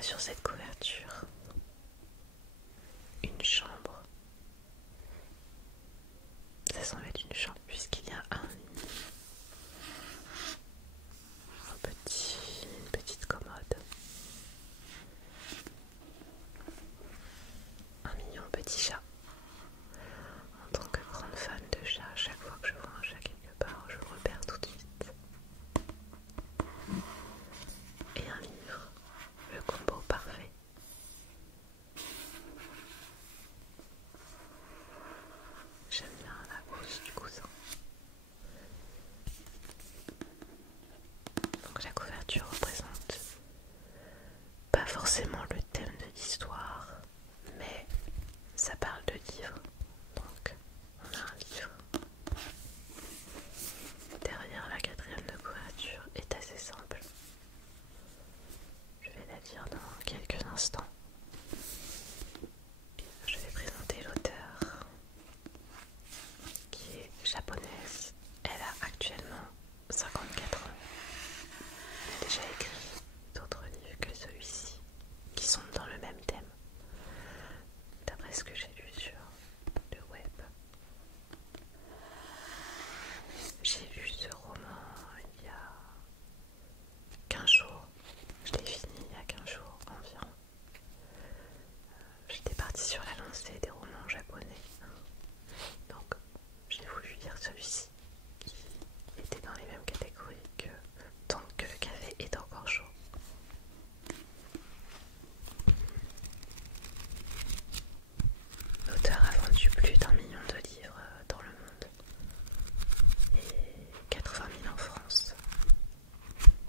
a sur cette couverture une chambre. Ça semble être une chambre puisqu'il y a une petite commode, un mignon petit chat. En tant que grande fan de chat, chaque fois que je vois un chat quelque part, je le repère tout de suite. Et un livre, le combo parfait. J'aime bien la housse du coussin. Donc la couverture représente pas forcément le thème de l'histoire, mais ça parle de livres. Donc on a un livre. Derrière, la quatrième de couverture est assez simple. Je vais la lire dans quelques instants. Je vais présenter l'auteur qui est japonaise. Elle a actuellement 54 ans. Elle a déjà écrit d'autres livres que celui-ci qui sont dans le même thème, d'après ce que j'ai lu sur le web. J'ai lu ce roman il y a 15 jours. Je l'ai fini il y a 15 jours environ. J'étais partie sur la lancée des romans japonais. Donc j'ai voulu lire celui-ci qui était dans les mêmes catégories que Tant que le café est encore chaud. L'auteur a vendu plus d'1 million de livres dans le monde et 80 000 en France.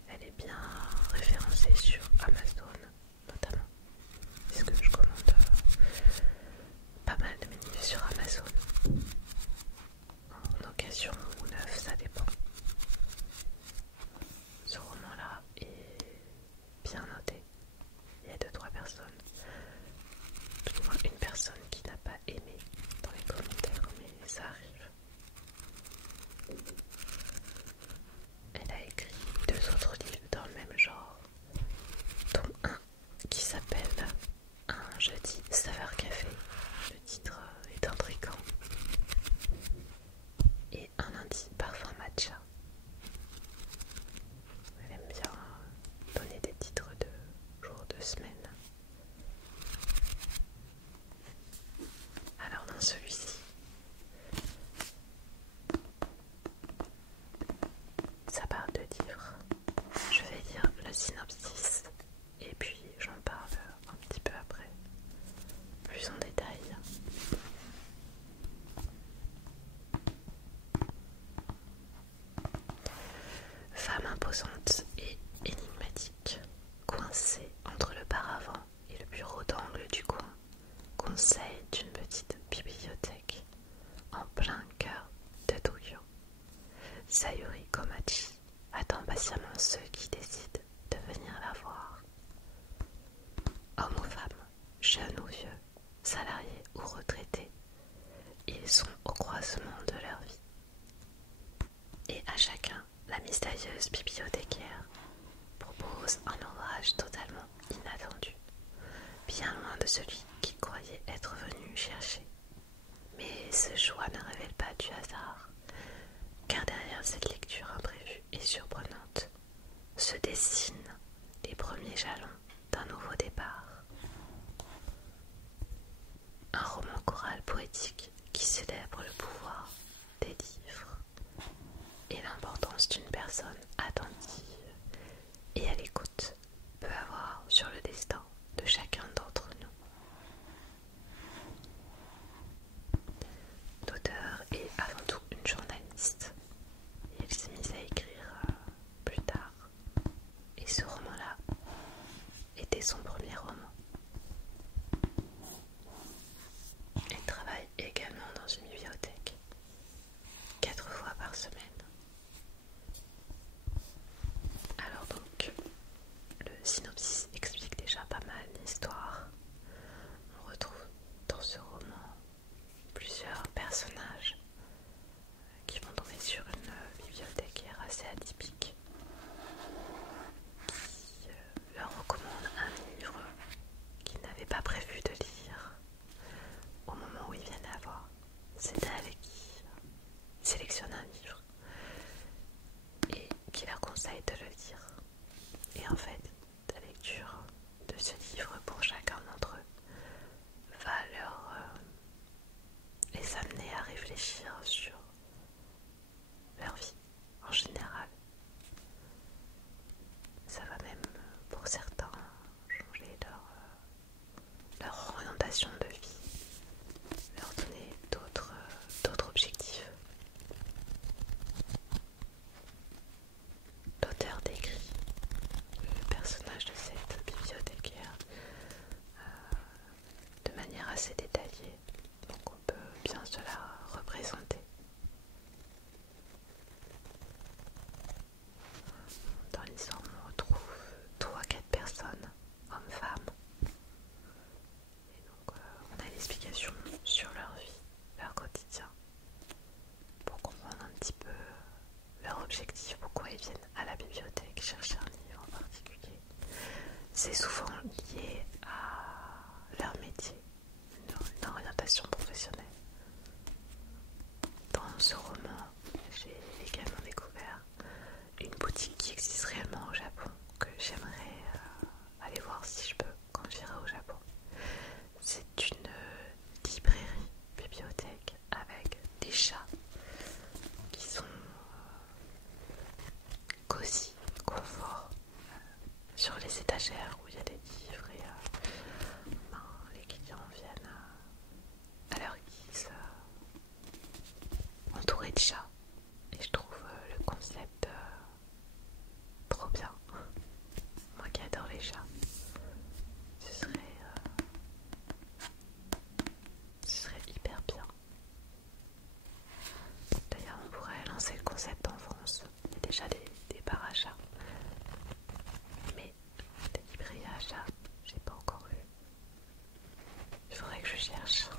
Elle est bien référencée sur Amazon notamment, puisque je commande pas mal de mes livres sur Amazon, en occasion ou neuf, ça dépend. Ce roman-là est bien noté. Il y a 2-3 personnes, tout au moins une personne qui n'a pas aimé dans les commentaires, mais ça arrive. Elle a écrit 2 autres livres dans le même genre, dont un qui s'appelle Un jeudi saveur café. Le titre est intriguant. Et un lundi parfum matcha. Elle aime bien donner des titres de jours, de semaines. Alors dans celui-ci, ça parle de livres. Je vais lire le synopsis et puis j'en parle un petit peu après, plus en détail. Femme imposante et énigmatique, coincée entre le paravent et le bureau d'angle du coin, conseil d'une petite bibliothèque en plein cœur de Tokyo. Sayuri Komachi attend patiemment ceux qui décident de venir la voir. Hommes ou femmes, jeunes ou vieux, salariés ou retraités, ils sont au croisement de leur vie. Et à chacun, la mystérieuse bibliothécaire propose un ouvrage totalement inattendu, bien loin de celui qu'il croyait être venu chercher. Mais ce choix ne révèle pas du hasard, car derrière cette lecture imprévue et surprenante se dessinent les premiers jalons d'un nouveau départ. Un roman choral poétique qui célèbre le pouvoir des livres et l'importance d'une personne attentive et à l'écoute peut avoir sur le destin de chacun d'entre nous. L'auteur est avant tout une journaliste et elle s'est mise à écrire plus tard. Et ce roman-là était son premier roman. cherche.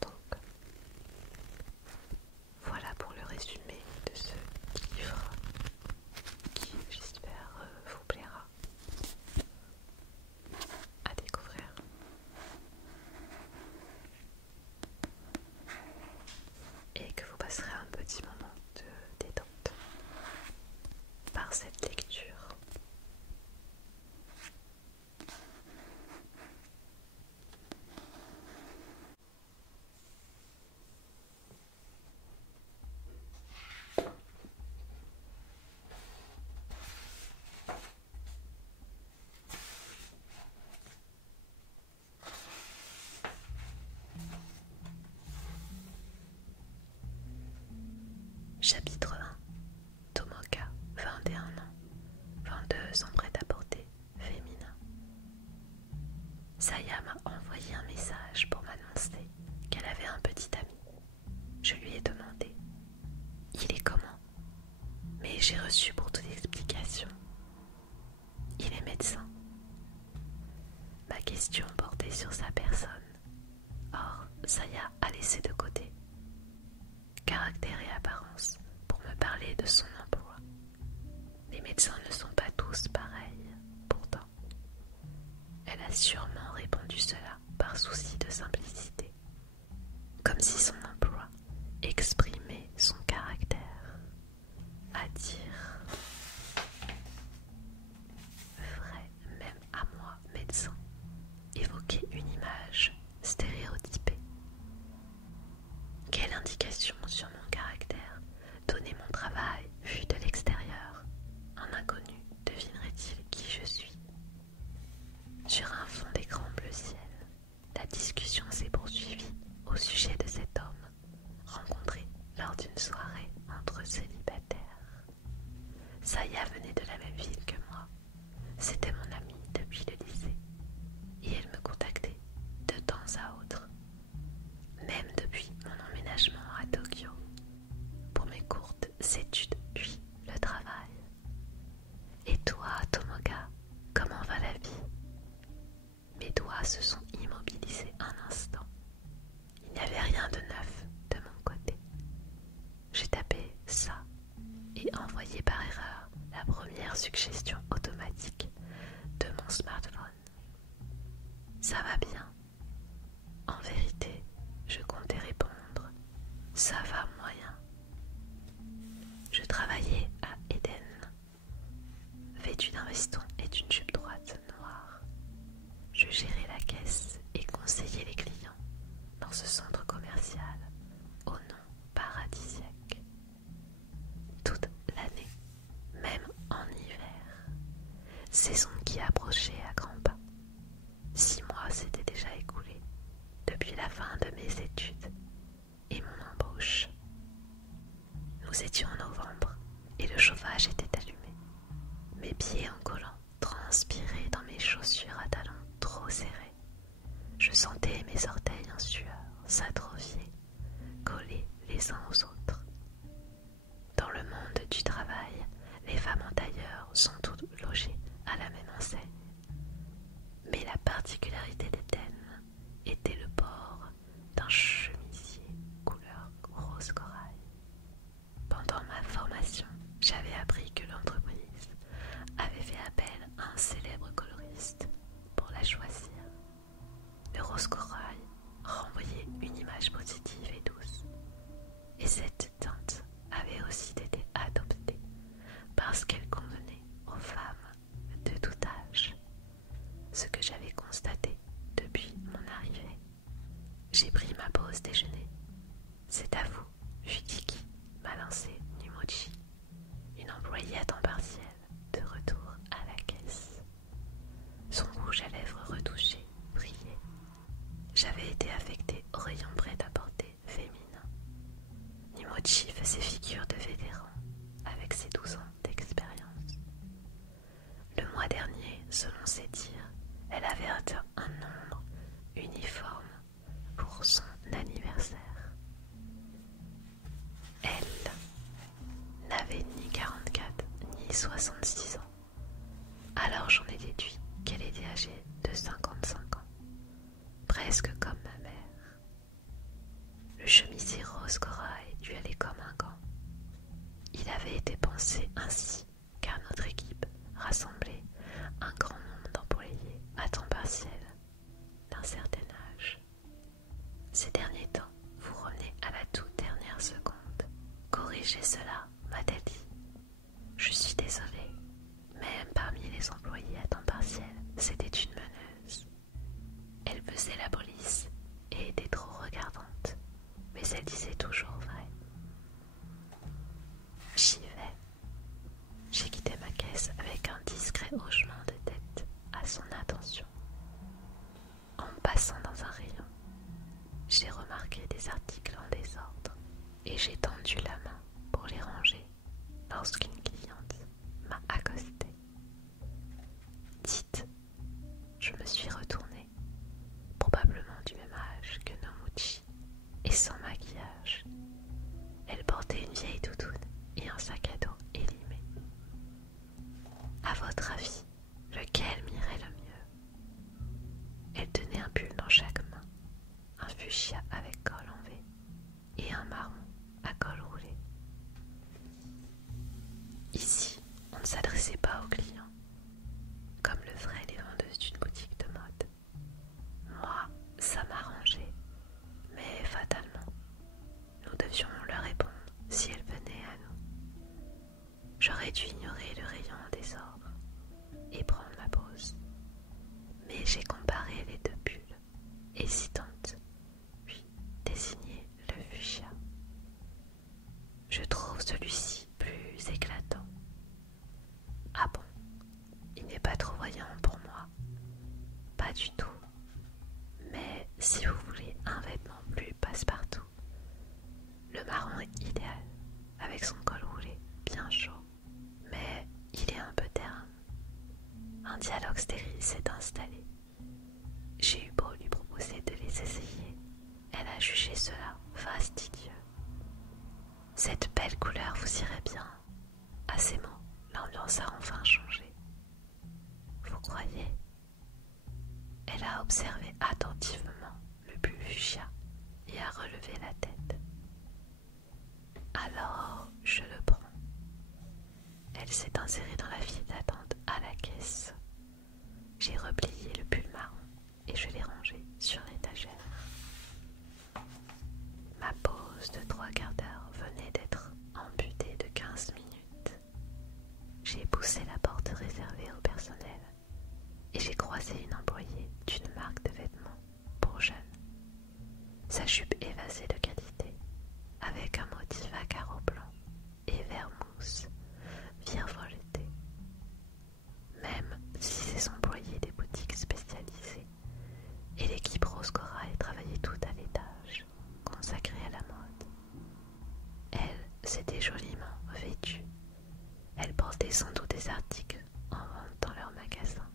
Donc, voilà pour le résumé de ce livre qui, j'espère, vous plaira à découvrir. Et que vous passerez un petit moment de détente par cette lecture. Chapitre 1. Tomoka, 21 ans, vendeuse en prêt-à-porter féminin. Saya m'a envoyé un message pour m'annoncer qu'elle avait un petit ami. Je lui ai demandé « Il est comment ?» Mais j'ai reçu pour toute explication « Il est médecin ». Ma question portait sur sa personne. Or, Saya a laissé de côté caractère et apparence pour me parler de son emploi. Les médecins ne sont pas tous pareils, pourtant. Elle a sûrement répondu cela par souci de simplicité, comme si son emploi exprimait son caractère. À dire vrai, même à moi, médecin, évoquer une image stéréotypée. Quelle indication sur mon caractère donnait mon travail vu de l'extérieur? Un inconnu devinerait-il qui je suis? Sur un fond d'écran bleu ciel, la discussion s'est poursuivie au sujet de cet homme rencontré lors d'une soirée entre célibataires. Saya venait de la même ville que moi. C'était mon amie depuis le lycée et elle me contactait de temps à autre, même depuis mon emménagement à Tokyo, pour mes courtes études puis le travail. Et toi, Tomoka, comment va la vie? Mes doigts se sont immobilisés un instant. Il n'y avait rien de neuf de mon côté. J'ai tapé ça et envoyé par erreur la première suggestion automatique de mon smartphone. Ça va bien. En vérité, je comptais répondre. Ça va moyen. Je travaillais à Eden, vêtue d'un veston et d'une jupe droite noire. Je gérais la caisse et conseillais les clients dans ce centre commercial au nom paradisiaque. Toute l'année, même en hiver, saison qui approchait à grands pas. 6 mois s'étaient déjà écoulés depuis la fin de mes études et mon embauche. Nous étions en novembre et le chauffage était allumé. Mes pieds en collant transpiraient dans mes chaussures à talons trop serrés. Je sentais mes orteils en sueur s'atrophier, collés les uns aux autres. Dans le monde du travail, les femmes en tailleur sont toutes logées à la même enseigne. Mais la particularité d'Éden était le port d'un chemisier couleur rose corail. Pendant ma formation, j'avais appris que l'entreprise avait fait appel à un célèbre coloriste pour la choisir. Le rose corail renvoyait une image positive et douce. Et cette teinte avait aussi été adoptée parce qu'elle convenait aux femmes de tout âge. Ce que j'avais constaté depuis mon arrivée. J'ai pris ma pause déjeuner. C'est à vous, Yutiki, m'a lancé Numochi, une employée à temps partiel, de retour à la caisse. Son rouge à lèvres retouché brillait. J'avais été affectée au rayon prêt-à-porter féminin. Numochi faisait figure de vétéran avec ses 12 ans d'expérience. Le mois dernier, selon ses dires, elle avait atteint un nombre uniforme pour son anniversaire. Elle n'avait ni 44 ni 66 ans. Alors j'en ai déduit qu'elle était âgée de 55 ans, presque comme ma Rose Corail lui allait comme un gant. Il avait été pensé ainsi car notre équipe rassemblait un grand nombre d'employés à temps partiel d'un certain âge. Ces derniers temps, vous revenez à la toute dernière seconde. Corrigez cela, m'a-t-elle dit. Je suis désolée. Même parmi les employés à temps partiel, c'était une meneuse. Elle faisait la police et était trop regardante, mais elle disait toujours vrai. J'y vais. J'ai quitté ma caisse avec un discret hochement de tête à son attention. En passant dans un rayon, j'ai remarqué des articles en désordre et j'ai tendu la main pour les ranger lorsqu'une cliente m'a accosté. Dites, je me suis retournée, probablement du même âge que Nomuchi, et sans maquillage. Elle portait une vieille doudoune et un sac à dos élimé. À votre avis, lequel m'irait le mieux? Elle tenait un pull dans chaque main, un fuchsia avec col en V et un marron à col roulé. Ici, on ne s'adressait pas aux clients, comme le feraient les vendeuses d'une boutique de mode. Moi, ça m'arrangeait, mais fatalement, nous devions leur répondre si elles venaient à nous. J'aurais dû ignorer le rayon en désordre et prendre ma pause, mais j'ai comparé les deux pulls, hésitante, puis désigné le fuchsia. Je trouve celui-ci plus éclatant. Ah bon, il n'est pas trop voyant pour moi. Pas du tout. Mais si vous voulez un vêtement plus passe-partout, le marron est idéal, avec son col roulé bien chaud. Mais il est un peu terne. Un dialogue stérile s'est installé. J'ai eu beau lui proposer de les essayer, elle a jugé cela fastidieux. Cette belle couleur vous irait bien. À ces mots, l'ambiance a enfin changé. Vous croyez? Elle a observé attentivement le pull fuchsia et a relevé la tête. Alors, je le prends. Elle s'est insérée dans la file d'attente à la caisse. J'ai replié le pull marron et je l'ai rangé sur l'étagère. Ma pause de 3/4 d'heure venait d'être amputée de 15 minutes. J'ai poussé la porte réservée au personnel et j'ai croisé une employée d'une marque de vêtements pour jeunes. Sa jupe évasée de qualité, avec un motif à carreaux blancs et vert mousse, virevolté. Même si ces employés des boutiques spécialisées et l'équipe Rose Corail travaillaient tout à l'étage, consacré à la mode. Elle s'était joliment vêtue. Elle portait sans doute des articles en vente dans leur magasin.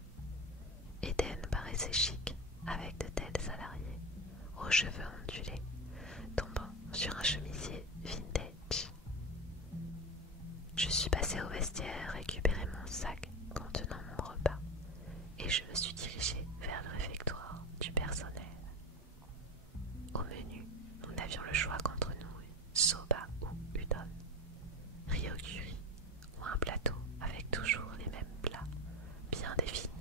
Eden paraissait chic avec de tels salariés aux cheveux ondulés, tombant sur un chemisier vintage. Je suis passée au vestiaire récupérer mon sac contenant mon repas et je me suis dirigée vers le réfectoire du personnel. Au menu, nous n'avions le choix qu'entre nouilles, soba ou udon, ryoguri ou un plateau avec toujours les mêmes plats bien définis.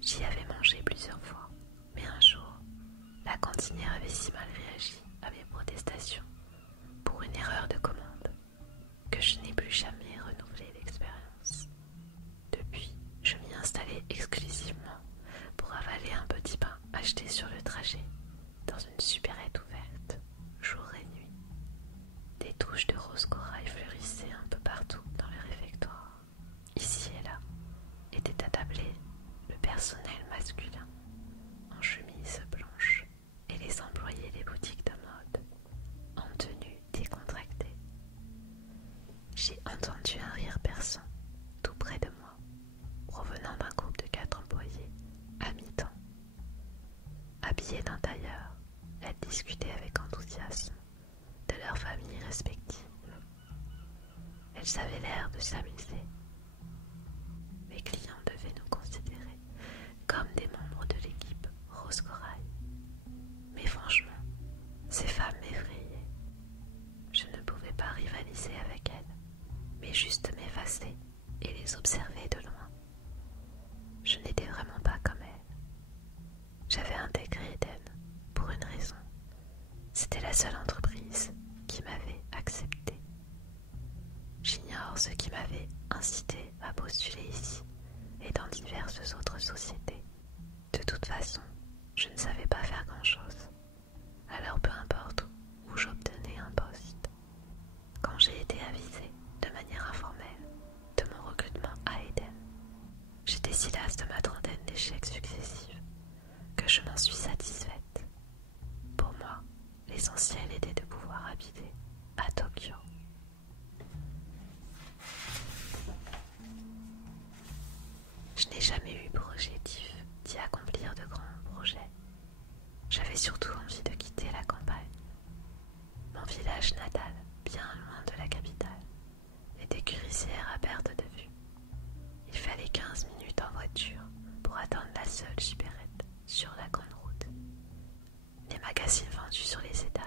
J'y avais mangé plusieurs fois, mais un jour, la cantinière avait si mal réagi à mes protestations pour une erreur de commande que je n'ai plus jamais renouvelé l'expérience. Depuis, je m'y installais exclusivement pour avaler un petit pain acheté sur le trajet dans une supérette ouverte, jour et nuit. Des touches de rose corail fleurissaient un peu partout dans le réfectoire. Ici et là était attablé le personnel masculin en chemise blanche et les employés des boutiques de mode en tenue décontractée. J'ai entendu un rire perçant tout près de moi, provenant d'un groupe de 4 employés à mi-temps. Habillés d'un tailleur, elles discutaient avec enthousiasme de leurs familles respectives. Elles avaient l'air de s'amuser. Mes clients devaient nous considérer comme des membres de l'équipe Rose Corail. Mais franchement, ces femmes seule entreprise qui m'avait accepté. J'ignore ce qui m'avait incité à postuler ici et dans diverses autres sociétés. De toute façon, je ne savais pas faire grand-chose. Alors peu importe où j'obtenais un poste. Quand j'ai été avisée de manière informelle de mon recrutement à Eden, j'étais si lasse de ma trentaine d'échecs successifs que je m'en suis satisfaite. Pour moi, l'essentiel était de pouvoir habiter à Tokyo. Je n'ai jamais eu pour objectif d'y accomplir de grands projets. J'avais surtout envie de quitter la campagne. Mon village natal, bien loin de la capitale, était Curicière à perte de vue. Il fallait 15 minutes en voiture pour attendre la seule supérette sur la grande route. Les magazines vendus sur les étals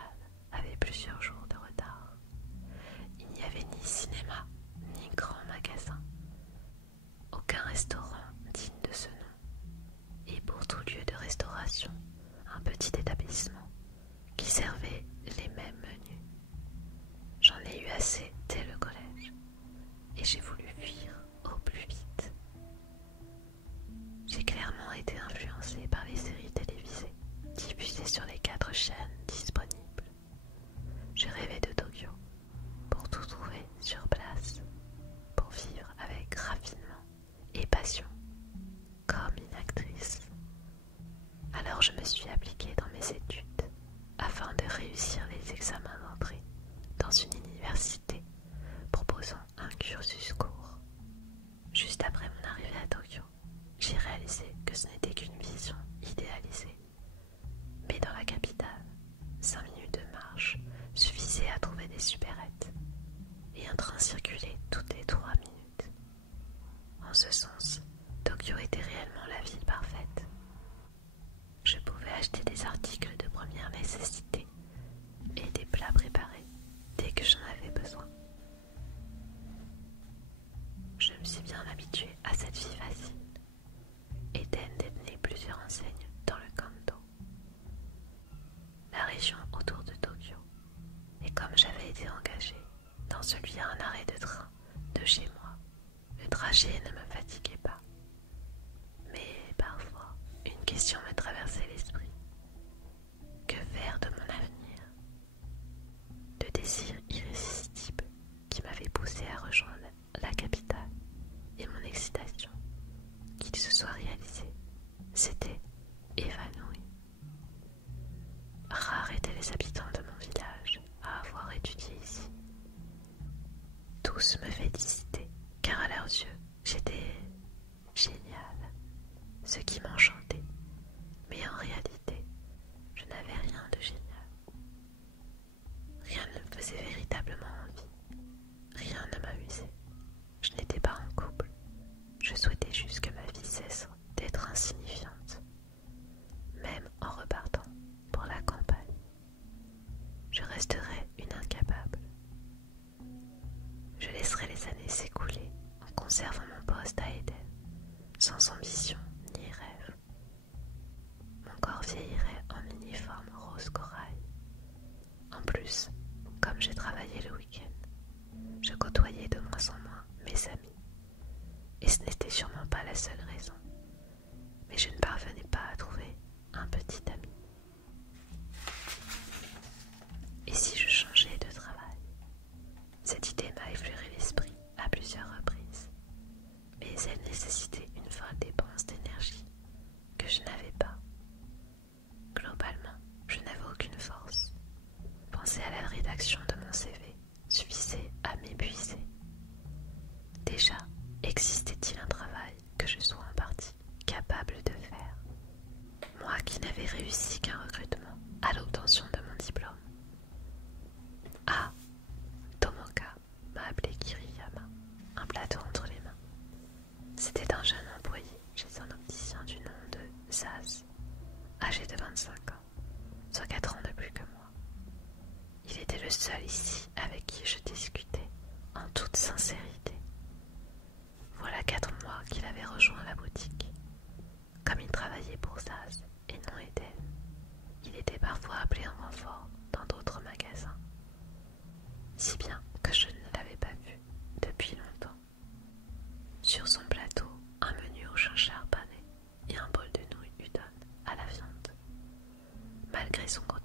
avaient plusieurs jours de retard. Il n'y avait ni cinéma, ni grand magasin. Aucun restaurant digne de ce nom. Et pour tout lieu de restauration, un petit établissement qui servait les mêmes menus. J'en ai eu assez dès le collège et j'ai voulu fuir au plus vite. J'ai clairement été influencée par les séries télévisées diffusées sur les 4 chaînes disponibles. J'ai rêvé de Tokyo pour tout trouver sur place, pour vivre avec raffinement et passion, comme une actrice. Alors je me suis appliquée dans mes études afin de réussir les examens d'entrée dans une université proposant un cursus court. Juste après mon arrivée à Tokyo, j'ai réalisé que ce n'était qu'une vision idéalisée. Mais dans la capitale, 5 minutes de marche suffisaient à trouver des supérettes et un train circulait toutes les 3 minutes. En ce sens, Tokyo était réellement la ville parfaite. Je pouvais acheter des articles de première nécessité et des plats préparés dès que j'en avais besoin. Je me suis bien habituée à cette vie facile. Eden détenait plusieurs enseignes dans le Kanto, la région autour de Tokyo. Et comme j'avais été engagée dans celui à un arrêt de train de chez moi, le trajet ne me fatiguait pas. Mais parfois, une question me traversait l'esprit. Que faire de mon avenir? Le désir irrésistible qui m'avait poussé à rejoindre la capitale et mon excitation qu'il se soit réalisé s'était évanoui. Rares étaient les habitants de mon village à avoir étudié ici. Tous me félicitaient car à leurs yeux j'étais géniale, ce qui m'enchantait. Mais en réalité, je n'avais rien de génial. Rien ne me faisait véritablement envie. Rien ne m'amusait. Je n'étais pas en couple. Je souhaitais juste que ma vie cesse d'être insignifiante. Même en repartant pour la campagne, je resterai une incapable. Je laisserai les années s'écouler en conservant mon poste à Eden, sans ambition ni rêve. Mon corps vieillirait en uniforme rose corail. En plus, comme j'ai travaillé le week-end, je côtoyais de moins en moins mes amis. Et ce n'était sûrement pas la seule raison. Mais je ne parvenais pas à trouver un petit ami. Et si je changeais de travail? Cette idée m'a effleuré l'esprit à plusieurs reprises. Mais elle nécessitait une folle dépense d'énergie que je n'avais pas. Globalement, je n'avais aucune force. Penser à la rédaction de mon CV suffisait à m'épuiser. Déjà, existait-il un travail que je sois en partie capable de faire? Moi qui n'avais réussi qu'un recrutement à l'obtention de mon diplôme. Ah, Tomoka m'a appelé Kiriyama, un plateau entre les mains. C'était un jeune employé chez un opticien du nom de Zaz, âgé de 25 ans, soit 4 ans de plus que moi. Il était le seul ici avec qui je discutais en toute sincérité. Voilà 4 mois qu'il avait rejoint la boutique. Comme il travaillait pour Zaz et non Eden, il était parfois appelé en renfort dans d'autres maison